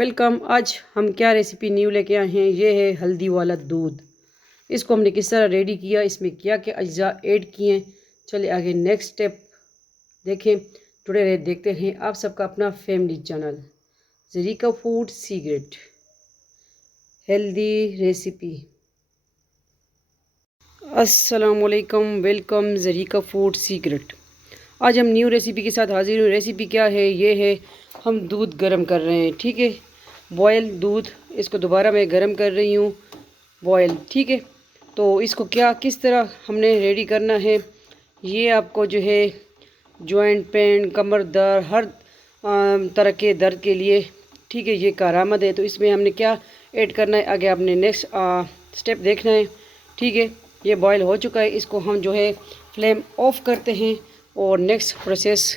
Welcome. आज हम क्या रेसिपी न्यू लेके आए हैं। ये है हल्दी वाला दूध। इसको हमने किस तरह रेडी किया, इसमें क्या क्या अज्जा ऐड किए हैं। चले आगे नेक्स्ट स्टेप देखें। जुड़े रहे, देखते हैं आप सबका अपना family channel Zarika food secret healthy recipe. अस्सलामुअलैकुम, वेलकम ज़रीका फूड सीक्रेट। आज हम न्यू रेसिपी के साथ हाजिर हुए। रेसिपी क्या है? ये है हम दूध गर्म कर रहे हैं, ठीक है। बॉयल दूध, इसको दोबारा मैं गर्म कर रही हूँ, बॉयल, ठीक है। तो इसको क्या किस तरह हमने रेडी करना है, ये आपको जो है जॉइंट पेन, कमर दर्द, हर तरह के दर्द के लिए, ठीक है, ये कारआमद है। तो इसमें हमने क्या ऐड करना है, आगे आपने नेक्स्ट स्टेप देखना है, ठीक है। ये बॉयल हो चुका है, इसको हम जो है फ्लेम ऑफ करते हैं और नेक्स्ट प्रोसेस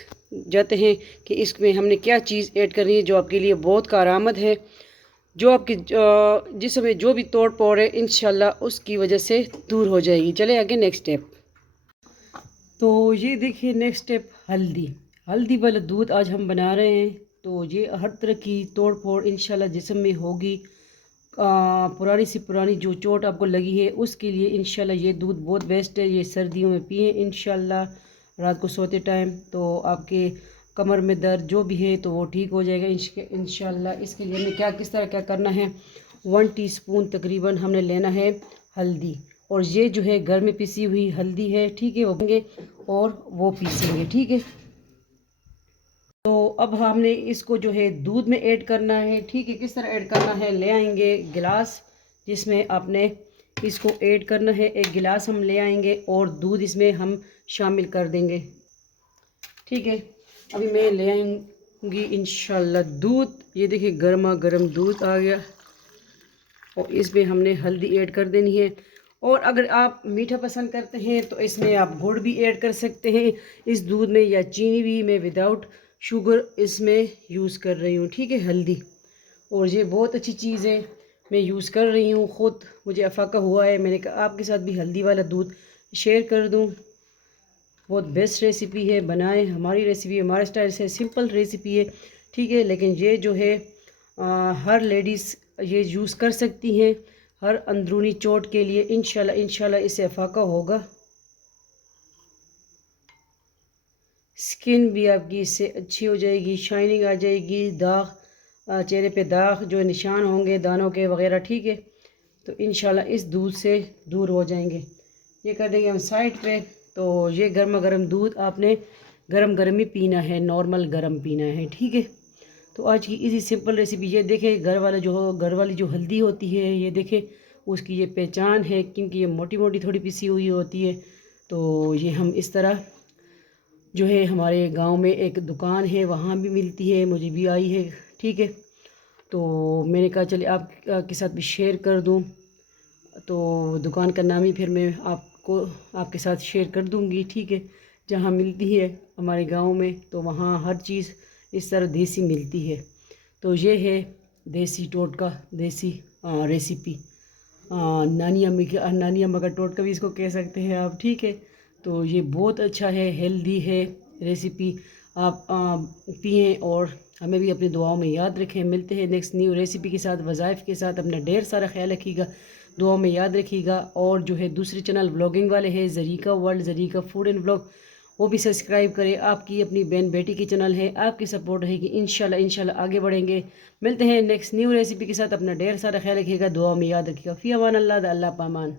जाते हैं कि इसमें हमने क्या चीज़ ऐड करनी है जो आपके लिए बहुत कारआमद है, जो आपकी जिसमें जो भी तोड़ फोड़ है इंशाल्लाह उसकी वजह से दूर हो जाएगी। चले आगे नेक्स्ट स्टेप। तो ये देखिए नेक्स्ट स्टेप, हल्दी। हल्दी वाला दूध आज हम बना रहे हैं। तो ये हर तरह की तोड़ फोड़ इंशाल्लाह जिस्म में होगी। पुरानी सी पुरानी जो चोट आपको लगी है उसके लिए इंशाल्लाह ये दूध बहुत बेस्ट है। ये सर्दियों में पिए इंशाल्लाह, रात को सोते टाइम, तो आपके कमर में दर्द जो भी है तो वो ठीक हो जाएगा इंशाल्लाह। इसके लिए हमें क्या किस तरह क्या करना है, 1 टीस्पून तकरीबन हमने लेना है हल्दी, और ये जो है घर में पिसी हुई हल्दी है, ठीक है, वो लेंगे और वो पीसेंगे, ठीक है। तो अब हमने इसको जो है दूध में ऐड करना है, ठीक है। किस तरह ऐड करना है, ले आएंगे गिलास जिसमें आपने इसको ऐड करना है। एक गिलास हम ले आएंगे और दूध इसमें हम शामिल कर देंगे, ठीक है। अभी मैं ले आऊँगी इंशाल्लाह दूध। ये देखिए गर्मा गर्म दूध आ गया और इसमें हमने हल्दी ऐड कर देनी है। और अगर आप मीठा पसंद करते हैं तो इसमें आप गुड़ भी ऐड कर सकते हैं इस दूध में, या चीनी भी। मैं विदाउट शुगर इसमें यूज़ कर रही हूँ, ठीक है, हल्दी। और ये बहुत अच्छी चीज़ है, मैं यूज़ कर रही हूँ, ख़ुद मुझे अफाका हुआ है। मैंने कहा आपके साथ भी हल्दी वाला दूध शेयर कर दूँ। बहुत बेस्ट रेसिपी है, बनाएं। हमारी रेसिपी हमारे स्टाइल से सिंपल रेसिपी है, ठीक है, लेकिन ये जो है हर लेडीज़ ये यूज़ कर सकती हैं हर अंदरूनी चोट के लिए। इंशाल्लाह इंशाल्लाह इससे अफाका होगा। स्किन भी आपकी इससे अच्छी हो जाएगी, शाइनिंग आ जाएगी, दाग चेहरे पे दाग जो निशान होंगे दानों के वगैरह, ठीक है, तो इंशाल्लाह इस दूध से दूर हो जाएंगे। ये कर देंगे हम साइड पे। तो ये गर्मा गर्म दूध आपने गरम गरम ही पीना है, नॉर्मल गरम पीना है, ठीक है। तो आज की इसी सिंपल रेसिपी, ये देखें घर वाली जो हल्दी होती है, ये देखें उसकी ये पहचान है, क्योंकि ये मोटी मोटी थोड़ी पिसी हुई होती है। तो ये हम इस तरह जो है, हमारे गांव में एक दुकान है वहाँ भी मिलती है, मुझे भी आई है, ठीक है। तो मैंने कहा चले आप के साथ भी शेयर कर दूँ। तो दुकान का नाम ही फिर मैं आपको आपके साथ शेयर कर दूँगी, ठीक है। जहाँ मिलती है हमारे गांव में, तो वहाँ हर चीज़ इस तरह देसी मिलती है। तो ये है देसी टोटका, देसी रेसिपी, नानी अम्मा का टोटका भी इसको कह सकते हैं आप, ठीक है। तो ये बहुत अच्छा है, हेल्दी है रेसिपी। आप पिएँ और हमें भी अपनी दुआओं में याद रखें। मिलते हैं नेक्स्ट न्यू रेसिपी के साथ, वज़ाइफ के साथ। अपना ढेर सारा ख्याल रखिएगा, दुआओं में याद रखिएगा। और जो है दूसरे चैनल व्लॉगिंग वाले हैं, Zarika world, Zarika food and vlog, वो भी सब्सक्राइब करें। आपकी अपनी बहन बेटी की चैनल है, आपकी सपोर्ट रहेगी इंशाल्लाह इंशाल्लाह आगे बढ़ेंगे। मिलते हैं नेक्स्ट न्यू रेसिपी के साथ। अपना ढेर सारा ख्याल रखिएगा, दुआ में याद रखिएगा। फ़ी अमान अल्लाह, अल्लाह पामान।